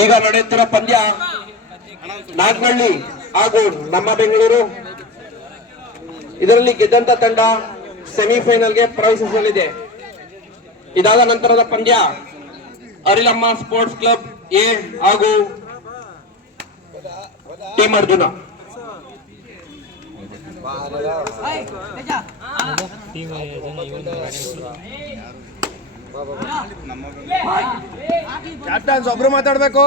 ಈಗ ನಡೆಯುತ್ತಿರುವ ಪಂದ್ಯ ನಾಗನಹಳ್ಳಿ ಹಾಗೂ ನಮ್ಮ ಬೆಂಗಳೂರು. ಇದರಲ್ಲಿ ಗೆದ್ದಂತ ತಂಡ ಸೆಮಿಫೈನಲ್ಗೆ ಪ್ರವೇಶಿಸಲಿದೆ. ಇದಾದ ನಂತರದ ಪಂದ್ಯ ಅರಿಲಮ್ಮ ಸ್ಪೋರ್ಟ್ಸ್ ಕ್ಲಬ್ ಎ ಹಾಗೂ ಟೀಮ್ ಅರ್ಜುನ. ಕ್ಯಾಪ್ಟನ್ಸ್ ಒಬ್ರು ಮಾತಾಡ್ಬೇಕು.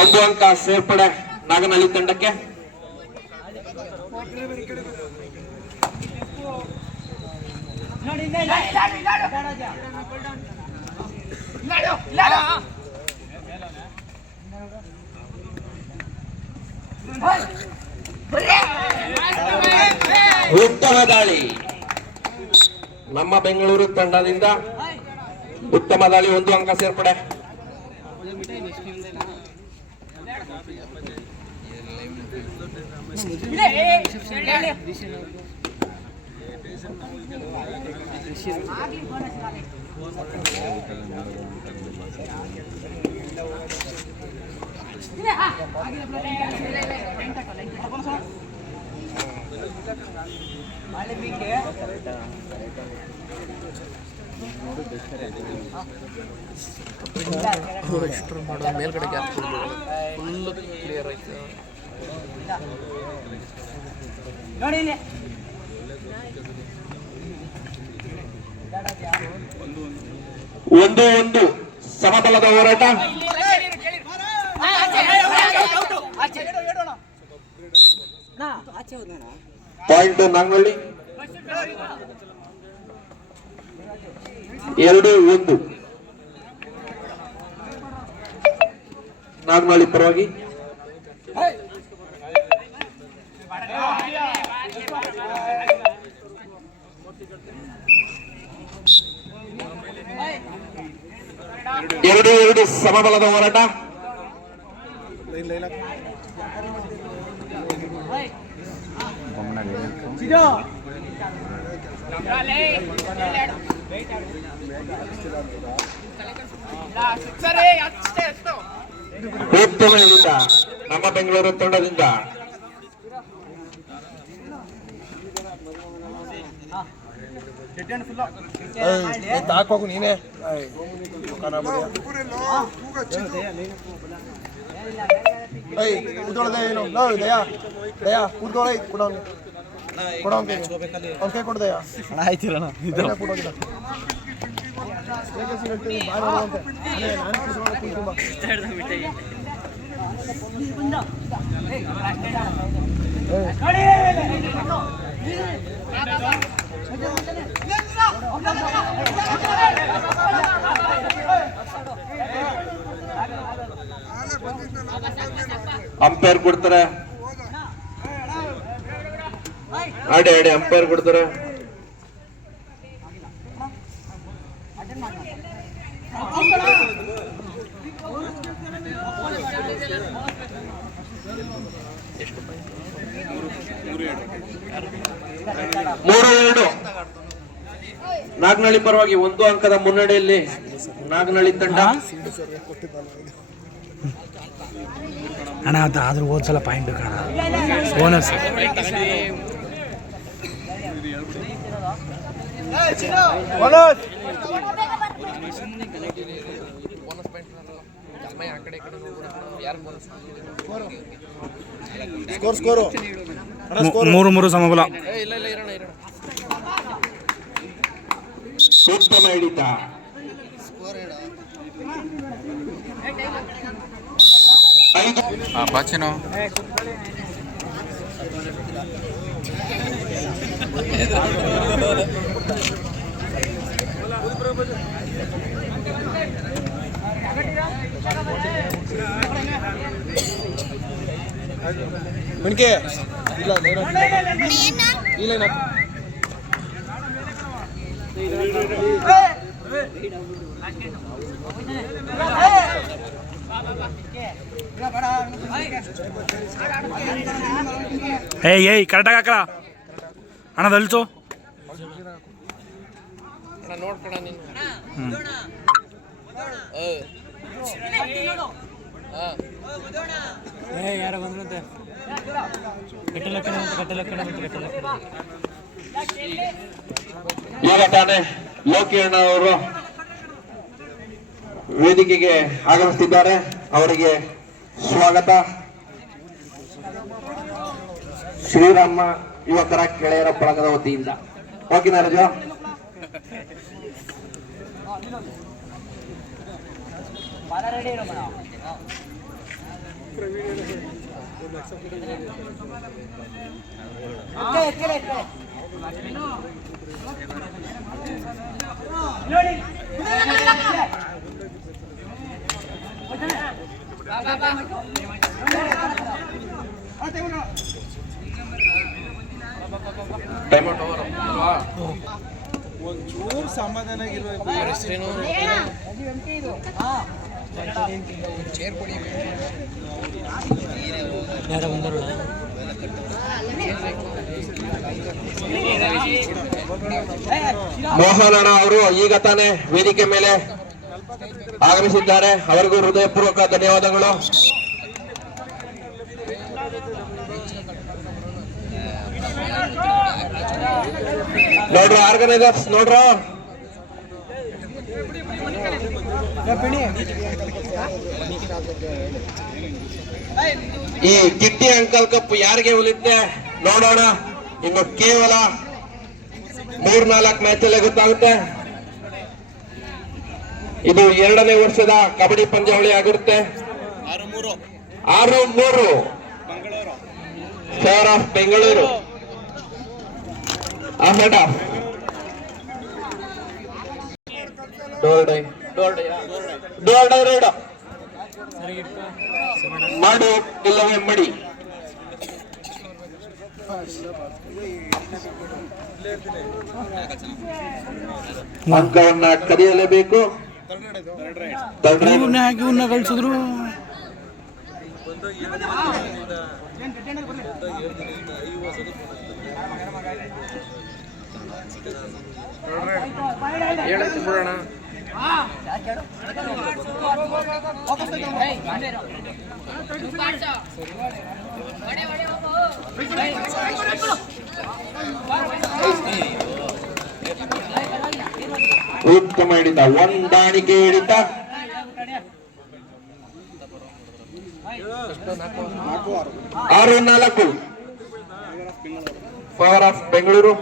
ಒಂದು ಅಂಕ ಸೇರ್ಪಡೆ ನಾಗನಹಳ್ಳಿ ತಂಡಕ್ಕೆ. ಉತ್ತಮ ದಾಳಿ ನಮ್ಮ ಬೆಂಗಳೂರು ತಂಡದಿಂದ. ಉತ್ತಮ ದಾಳಿ, ಒಂದು ಅಂಕ ಸೇರ್ಪಡೆ. ಮೇಲ್ಗಡೆ ಗ್ಯಾಪ್ ಫುಲ್ ಕ್ಲಿಯರ್ ಆಯ್ತು. ಒಂದು ಒಂದು ಸಮಬಲದ ಹೋರಾಟ. ಪಾಯಿಂಟ್ ನಾಗನಹಳ್ಳಿ. 2-1 ನಾಗನಹಳ್ಳಿ ಪರವಾಗಿ. ಎರಡು ಸಮಬಲದ ಹೋರಾಟ. ಉತ್ತಮ ಹಿಡಿತ ನಮ್ಮ ಬೆಂಗಳೂರು ತಂಡದಿಂದ. ಹಾಕೋಗು ನೀನೆ. ಕೂತ್ಕೊಳ್ಳೋದೇ ಏನು ದಯಾ ದಯಾ ಕೂತ್ಕೊಳ್ಳಿ. ಕೊಡೋ ಅವ್ನ ಕೈ ಕೊಡ್ದಯ್ಯ. ಆಯ್ತಿರೋಣ ಕೊಡೋದಿಲ್ಲ. ಅಂಪೈರ್ ಕೊಡ್ತಾರೆ. ಆಡಿ ಅಂಪೈರ್ ಕೊಡ್ತಾರೆ. ಮೂರು ನಾಗನಹಳ್ಳಿ ಪರವಾಗಿ. ಒಂದು ಅಂಕದ ಮುನ್ನಡೆಯಲ್ಲಿ ನಾಗನಹಳ್ಳಿ ತಂಡ. ಅಣ್ಣ ಆದ್ರೂ ಹೋದ್ಸಲ ಪಾಯಿಂಟ್ ಕಾಣ ಬೋನಸ್. ಮೂರು ಸಮಬಲ. ಉತ್ತಮ ಹಿಡಿತ. Bacino. Menke, ಇಲ್ಲ ಇಲ್ಲ ಏಯ್ ಕರೆಕ್ಟಾಗಿ ಹಾಕಲ್ಲ ಅಣ್ಣ ದಲ್ಸು ನೋಡ್ಕೊಳ ನೀನು ಯಾರ ಬಂದ್ರಂತೆ ಈಗ ತಾನೇ ಲೋಕಿ ಅಣ್ಣ ಅವರು ವೇದಿಕೆಗೆ ಆಗಮಿಸುತ್ತಿದ್ದಾರೆ. ಅವರಿಗೆ ಸ್ವಾಗತ. ಶ್ರೀರಾಮ ಯುವಕರ ಗೆಳೆಯರ ಬಳಗದ ವತಿಯಿಂದ. ಓಕೆ ನಾರಾಜು. ಒಂಚೂರು ಸಮಾಧಾನ ಮೋಹನ್ ಅಣ್ಣ ಅವರು ಈಗ ತಾನೇ ವೇದಿಕೆ ಮೇಲೆ ಆಗಮಿಸಿದ್ದಾರೆ. ಅವರಿಗೂ ಹೃದಯಪೂರ್ವಕ ಧನ್ಯವಾದಗಳು. ನೋಡ್ರ ಆರ್ಗನೈಸರ್ಸ್ ನೋಡ್ರ, ಈ ಕಿಟ್ಟಿ ಅಂಕಲ್ ಕಪ್ ಯಾರಿಗೆ ಉಳಿತೆ ನೋಡೋಣ. ಇನ್ನು ಕೇವಲ 3-4 ಮ್ಯಾಚ್ ಅಲ್ಲೇ ಗೊತ್ತಾಗುತ್ತೆ. ಇದು 2ನೇ ವರ್ಷದ ಕಬಡ್ಡಿ ಪಂದ್ಯಾವಳಿ ಆಗಿರುತ್ತೆ. 6-3 ಫೇರ್ ಆಫ್ Bengaluru ahead of do or die raid ಮಾಡು ಇಲ್ಲವೇ ಮಡಿ. ಅಂಕವನ್ನ ಕದಿಯಲೇಬೇಕು. ಇವನ್ನ ಕಳಿಸಿದ್ರು. ಬಿಡೋಣ. ಉತ್ತಮ ಹಿಡಿತ, ಹೊಂದಾಣಿಕೆ ಹಿಡಿತ. 6-4 ಪವರ್ ಆಫ್ ಬೆಂಗಳೂರು.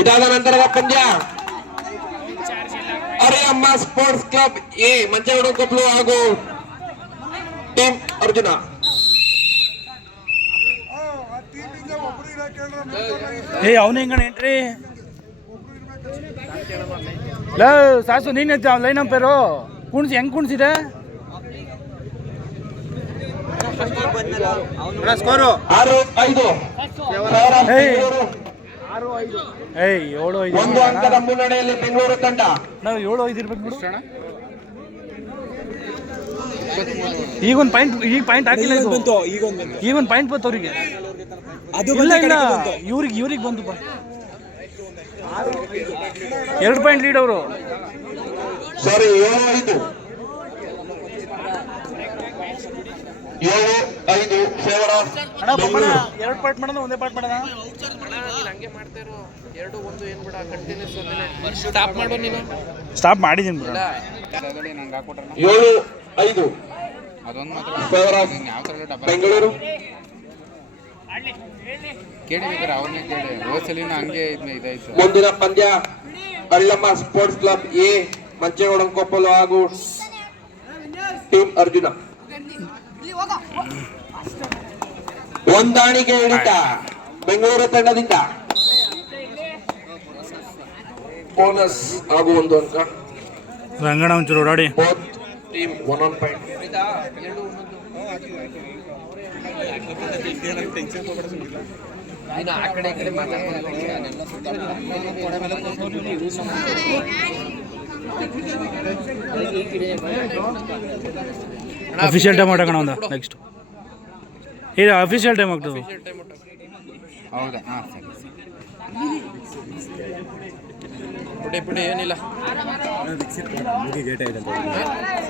ಇದಾದ ನಂತರದ ಪಂದ್ಯ ಅರಿಯಮ್ಮ ಸ್ಪೋರ್ಟ್ಸ್ ಕ್ಲಬ್ ಎ ಮಂಚೇಗೌಡ ಕೊಪ್ಪಲು ಹಾಗೂ ಟೀಮ್ ಅರ್ಜುನ. ಅವನು ಹೆಂಗಣ ಎಂಟ್ರಿ ಸಾಸು ನೀನ್ ಲೈನ್ ಅಂಪೇರು ಕುಣ್ಸಿ ಹೆಂಗ್ ಕುಣ್ಸಿದೆ. 6-5 ಒಂದು ಅಂಕದ ಮುನ್ನಡೆಯಲ್ಲಿ ಬೆಂಗಳೂರು ತಂಡ. ನಾವು 7-5 ಇರ್ಬೇಕು ನೋಡು. ಈಗೊಂದು ಪಾಯಿಂಟ್ ಹಾಕಿಲ್ಲ. ಈಗೊಂದು ಪಾಯಿಂಟ್ ಬಂತು ಅವ್ರಿಗೆ. ಇಲ್ಲ ಇವ್ರಿಗೆ ಬಂತು. 2 ಪಾಯಿಂಟ್ ಲೀಡ್ ಅವರು. ಸಾರಿ 7-5 ಫೇವರ್ ಆಫ್ 2 ಪಾಯಿಂಟ್ ಮಾಡೋಣ, ಒಂದೇ ಪಾಯಿಂಟ್ ಮಾಡೋಣ. ಹಂಗೆ ಮಾಡ್ತಾರೋ 2-1 ಏನ್ ಬಿಡ ಕಂಟಿನ್ಯೂಸ್ ಸ್ಟಾಪ್ ಮಾಡು ನೀನು. ಸ್ಟಾಪ್ ಮಾಡಿದೀನಿ. 7-5 ಫೇವರ್ ಆಫ್ ಬೆಂಗಳೂರು. ಮುಂದಿನ ಪಂದ್ಯ ಅಳ್ಳಮ್ಮ ಸ್ಪೋರ್ಟ್ಸ್ ಕ್ಲಬ್ ಎ ಮಂಚೇಗೌಡ ಕೊಪ್ಪಲು ಹಾಗೂ ಟೀಮ್ ಅರ್ಜುನ. ಹೊಂದಾಣಿಕೆ ಹಿಡಿತ ಬೆಂಗಳೂರು ತಂಡದಿಂದ. ಬೋನಸ್ ಹಾಗೂ 1 ಅಂಕ. ರಂಗಣ ಒಂಚೂರು ಓಡಾಡಿ. Team 1 point. ಟೆನ್ಷನ್ ತಗೋಬೇಡ ಸುಮ್ಮನೆ. ಆ ಕಡೆ ಈ ಕಡೆ ಅಫಿಷಿಯಲ್ ಟೈಮ್ ಹೊಟ್ಟೋಣ ಒಂದು ನೆಕ್ಸ್ಟ್ ಇದು ಅಫಿಷಿಯಲ್ ಟೈಮ್ ಆಗ್ತದೆ. ಹೌದಾ? ಹಾಂ ಸರಿ ಪುಡಿ ಏನಿಲ್ಲ. ಮೂಗಿ ಗೇಟ್ ಆಯ್ತು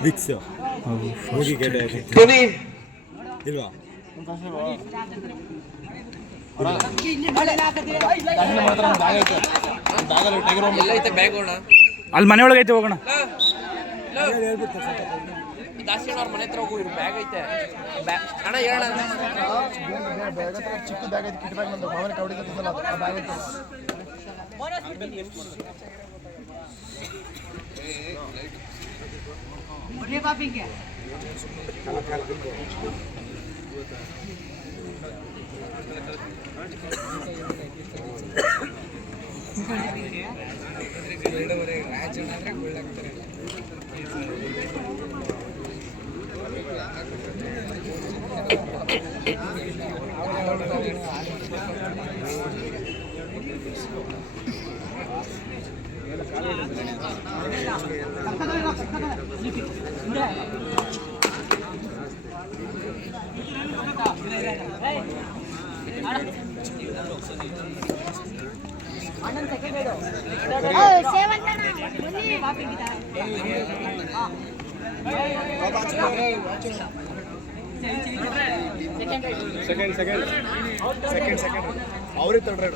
ವಿಕ್ಸ್ ಮೂಗಿ ಗೇಟ್ ಆಯ್ತು ಇಲ್ವಾ? ಎಲ್ಲ ಐತೆ ಬ್ಯಾಗ್ ಹೋಗೋಣ. ಅಲ್ಲಿ ಮನೆ ಒಳಗೆ ಐತೆ ಹೋಗೋಣ. ದಾಸಿ ಅವ್ರ ಮನೆ ಹತ್ರ ಹೋಗು, ಇವ್ರು ಬ್ಯಾಗ್ ಐತೆ. ಅಣ್ಣ ಹೇಳೋಣ. ಚಿಕ್ಕ ಬ್ಯಾಗ್ ಐತೆ, ಕಿಟ್ ಬ್ಯಾಗ್ ನಂದು ಮಾವನ ಕವಡಿ ಕತ್ತಿದ್ದಲ್ಲ ಆ ಬ್ಯಾಗ್ ಐತೆ. ಸೆಕೆಂಡ್ ಅವ್ರಿಗೆ ತೊಡ್ರೆ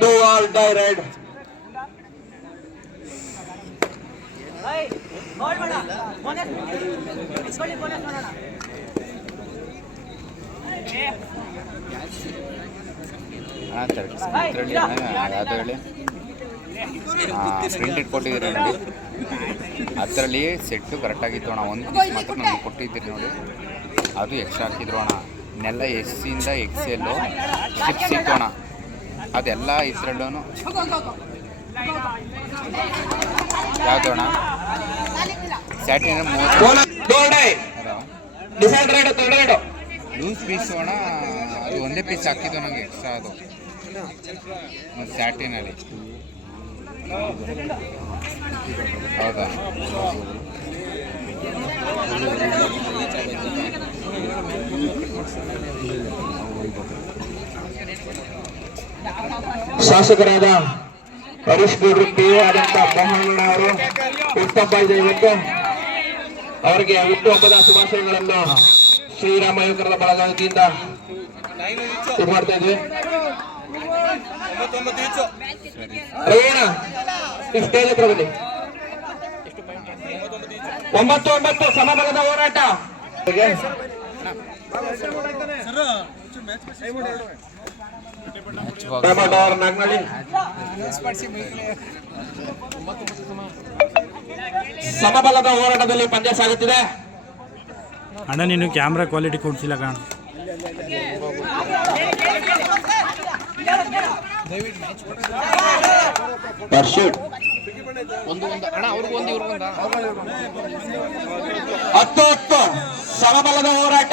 Do or die red. ಯಾವುದು ಹೇಳಿ, ಪ್ರಿಂಟೆಡ್ ಕೊಟ್ಟಿದ್ದೀರಿ ನೋಡಿ, ಅದರಲ್ಲಿ ಸೆಟ್ಟು ಕರೆಕ್ಟಾಗಿತ್ತು ಅಣ್ಣ. ಒಂದು ಪೀಸ್ ಮಾತ್ರ ನಮಗೆ ಕೊಟ್ಟಿದ್ದೀರಿ ನೋಡಿ, ಅದು ಎಕ್ಸ್ಟ್ರಾ ಹಾಕಿದ್ರು ಅಣ್ಣ. ನೆಲ್ಲ ಎಸ್ಸಿಂದ ಎಕ್ಸೆಲ್ಲು ಸ್ಟಿಪ್ಸ್ ಇತ್ತು ಅಣ್ಣ, ಅದೆಲ್ಲ ಇದರಲ್ಲೂ ಯಾವುದು ಅಣ್ಣ ಸ್ಯಾಟಿನ ಲೂಸ್ ಪೀಸು ಅಣ್ಣ. ಅದು ಒಂದೇ ಪೀಸ್ ಹಾಕಿದ್ದು ನನಗೆ ಎಕ್ಸ್ಟ್ರಾ, ಅದು ಸ್ಯಾಟಿನಲ್ಲಿ. ಹೌದಾ? ಶಾಸಕರಾದ ಹರೀಶ್ ಗೌಡ್ರು ಪಿಒ ಆದಂತಹ ಮೋಹನ್ ಅವರು ಹುಟ್ಟುಹಬ್ಬ ಇದೆ ಇವತ್ತು. ಅವರಿಗೆ ಹುಟ್ಟುಹಬ್ಬದ ಶುಭಾಶಯಗಳನ್ನು ಶ್ರೀರಾಮ ಯುವಕರ ಬಳಗದಿಂದ ಇದು ಮಾಡ್ತಾ ಇದ್ವಿ. ರವೀಣ ಈ ಸ್ಟೇಜ್ ಹತ್ರ ಬನ್ನಿ. 9-9 ಸಮಬಲದ ಹೋರಾಟ. ನಾಗ್ನಳ್ಳಿ ಸಮಬಲದ ಹೋರಾಟದಲ್ಲಿ ಪಂದ್ಯ ಸಾಗುತ್ತಿದೆ. ಅಣ್ಣ ನೀನು ಕ್ಯಾಮ್ರಾ ಕ್ವಾಲಿಟಿ ಕೊಡ್ಸಿಲ್ಲ ಕಾಣ. ಒಂದು ಅಣ್ಣ ಅವ್ರಿಗೊಂದು ಇವ್ರಿಗೊಂದ 10-10 ಸಮಬಲದ ಹೋರಾಟ.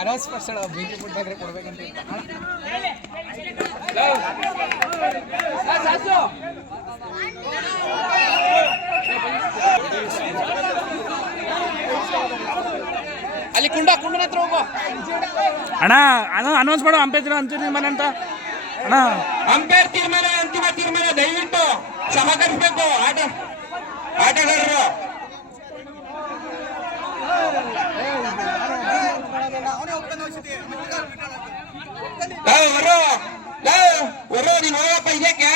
ಅನೌನ್ಸ್ ಮಾಡ್ಸೋಣ, ಬೀದಿ ಬಿಟ್ಟಾಗ್ರೆ ಕೊಡ್ಬೇಕಂತ. ಅಲ್ಲಿ ಕುಂಡನ ಹತ್ರ ಹೋಗೋ ಅಣ್ಣ. ಅನೌನ್ಸ್ ಮಾಡೋ ಅಂಪೇರ್ ಅಂತೀರಿ ಮನೆ ಅಂತ ಅಣ್ಣ. ಅಂಪೇರ್ ತೀರ್ಮಾನ ಅಂತಿಮ ತೀರ್ಮಾನ. ದಯವಿಟ್ಟು ಸಹಕರಿಸಬೇಕು ಆಟಗಾರರು. ನೀನು ಹೋಗಪ್ಪ ಇದಕ್ಕೆ.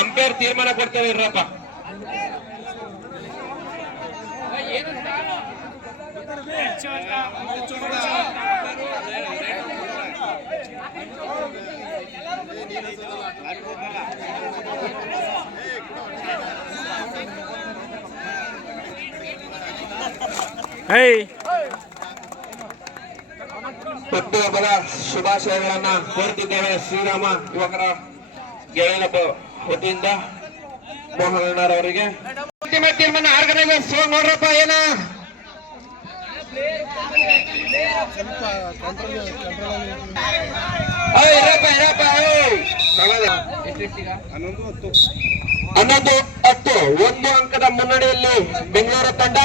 ಅಂಪೇರ್ ತೀರ್ಮಾನ ಕೊಡ್ತೇವೆ ಇರ್ರಪ್ಪ. ಹೇಯ್ ಹುಟ್ಟುಹಬ್ಬದ ಶುಭಾಶಯಗಳನ್ನ ಕೋರ್ತಿದ್ದೇವೆ. ಶ್ರೀರಾಮ ಯುವಕರ ಗೆಳೆಯರ ವತಿಯಿಂದ ಮೋಹನಣ್ಣರವರಿಗೆ ಅಂತಿಮ ತೀರ್ಮಾನ ಆರ್ಗನೈಸರ್ಸ್ ನೋಡ್ರಪ್ಪ ಏನ ಇರಪ್ಪ 11-10 ಒಂದು ಅಂಕದ ಮುನ್ನಡೆಯಲ್ಲಿ ಬೆಂಗಳೂರು ತಂಡ.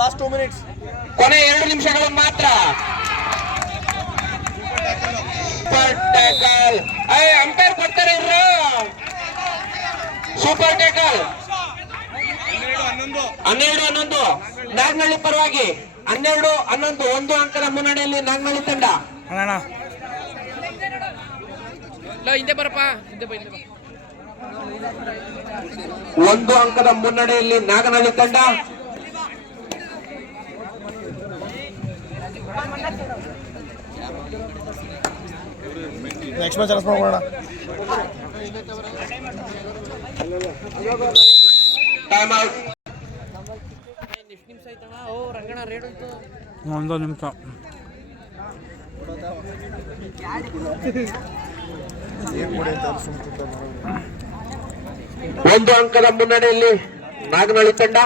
Last 2 minutes. ಕೊನೆ 2 ನಿಮಿಷಗಳು ಮಾತ್ರ. Super tackle. ಅಂಪೈರ್ ಕೊಡ್ತಾರೆ ಇವ್ರು. ಸೂಪರ್ ಟ್ಯಾಕಲ್ 12-11 ನಾಗನಹಳ್ಳಿ ಪರವಾಗಿ. 12-11 ಒಂದು ಅಂಕದ ಮುನ್ನಡೆಯಲ್ಲಿ ನಾಗನಹಳ್ಳಿ ತಂಡ. ಅಣ್ಣ ಹಿಂದೆ ಬರಪ್ಪ, ಹಿಂದೆ ಬಾ. ಒಂದು ಅಂಕದ ಮುನ್ನಡೆಯಲ್ಲಿ ನಾಗನಹಳ್ಳಿ ತಂಡ. ನೆಕ್ಸ್ಟ್ ಮ್ಯಾಚ್ ಅನೌನ್ಸ್ ಮಾಡೋಣ. Time out. ಒಂದು ನಿಮಿಷ. ಒಂದು ಅಂಕದ ಮುನ್ನಡೆಯಲ್ಲಿ ನಾಗನಹಳ್ಳಿ ತಂಡ.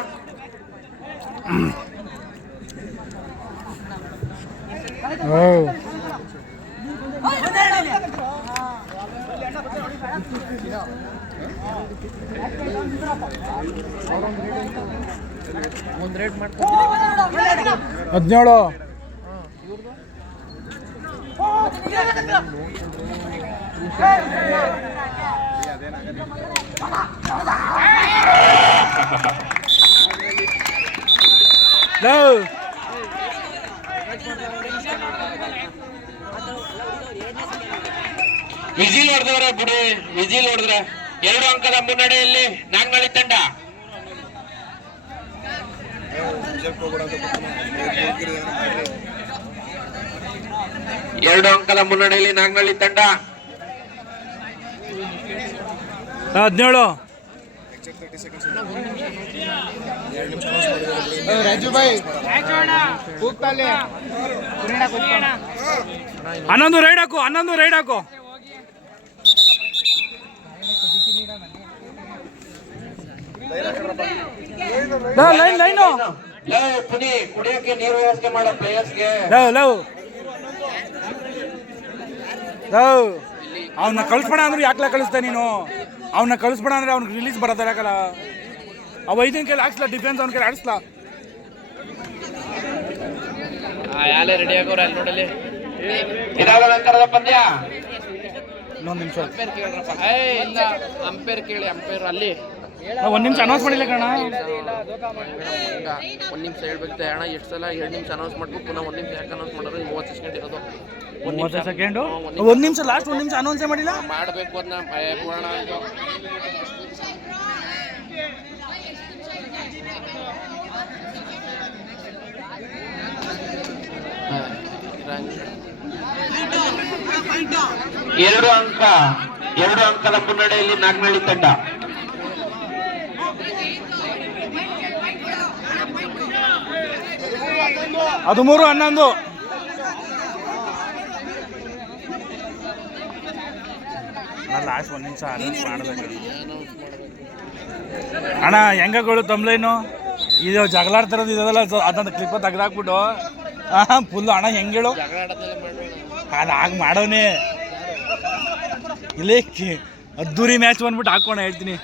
ಒಂದು ರೇಟ್ 17. ವಿಜಿಲ್ ಹೊಡೆದವ್ರೆ ಬಿಡಿ, ವಿಜಿಲ್ ಹೊಡೆದ್ರೆ 2 ಅಂಕದ ಮುನ್ನಡೆಯಲ್ಲಿ ನಾಗನಹಳ್ಳಿ ತಂಡ. 2 ಅಂಕದ ಮುನ್ನಡೆಯಲ್ಲಿ ನಾಗನಹಳ್ಳಿ ತಂಡ. 17. ರಾಜು ಭಾಯ್ 11 ರೈಡ್ ಹಾಕು, 11 ರೈಡ್ ಹಾಕು. ಲೈನು ಪುನಿ ಕುಡಿಯೋಕೆ ನೀರು ವ್ಯವಸ್ಥೆ ಮಾಡೋ ಪ್ಲೇಯರ್ಸ್ಗೆ. ಅವನ್ನ ಕಳಿಸ್ಬೇಡ ಅಂದ್ರೆ ಯಾಕೆ ಕಳಿಸ್ತಾ ನೀನು? ಅವನ್ನ ಕಳಿಸ್ಬೇಡ ಅಂದ್ರೆ ಅವ್ನಿಗೆ ರಿಲೀಸ್ ಬರೋದ ಯಾಕಲ್ಲ? ಅವ 5 ಕೈಲಿ ಹಾಕ್ಸ್ಲಾ, ಡಿಫೆನ್ಸ್ ಅವ್ನ ಕೈಲಿ ಆಡಿಸ್ಲಾ. ಯಾಲೇ ರೆಡಿ ಆಗೋರು ಅಲ್ಲಿ ನೋಡಲಿ. ಇದಾದ ನಂತರದ ಪಂದ್ಯ. ಇನ್ನೊಂದು ನಿಮಿಷ. ಅಂಪೇರ್ ಕೇಳ್ರಪ್ಪ. ಇಲ್ಲ ಅಂಪೇರ್ ಕೇಳಿ, ಅಂಪೇರ್ ಅಲ್ಲಿ 1 ನಿಮಿಷ ಅನೌನ್ಸ್ ಮಾಡಿಲ್ಲ ಕಣ. ಒಂದು ನಿಮಿಷ ಹೇಳ್ಬೇಕು ಅಣ್ಣ. ಎಷ್ಟು ಸಲ 2 ನಿಮಿಷ ಅನೌನ್ಸ್ ಮಾಡ್ಬೇಕು, ಪುನಃ 1 ನಿಮಿಷ ಯಾಕೆ ಅನೌನ್ಸ್ ಮಾಡೋದು? 30 ಸೆಕೆಂಡ್ ಇರೋದು. 30 ಸೆಕೆಂಡು. 1 ನಿಮಿಷ ಲಾಸ್ಟ್ 1 ನಿಮಿಷ ಅನೌನ್ಸೇ ಮಾಡಿಲ್ಲ. ಮಾಡಬೇಕು ಅದನ್ನ ಪುರಾಣ ಇದು. ಎರಡು ಅಂಕದ ಮುನ್ನಡೆಯಲ್ಲಿ ನಾಗನಹಳ್ಳಿ ತಂಡ. ಅದು 3-11. ಲಾಸ್ಟ್ 1 ನಿಮಿಷ ಅನೌನ್ಸ್ ಮಾಡಬೇಕು ಅಣ್ಣ. ಹೆಂಗಗಳು ತಮ್ಲೈನು ಇದು ಜಗಳಾಡ್ತಿರೋದು ಇದೆಲ್ಲ ಅದನ್ನ ಕ್ಲಿಪ್ ತೆಗ್ದಾಕ್ಬಿಟ್ಟು ಫುಲ್ ಅಣ್ಣ ಹೆಂಗೇಳು ಅದಾಗಿ ಮಾಡೋನೆ. ಇಲ್ಲೇ ಅದ್ದೂರಿ ಮ್ಯಾಚ್ ಬಂದ್ಬಿಟ್ಟು ಹಾಕೋಣ ಹೇಳ್ತೀನಿ.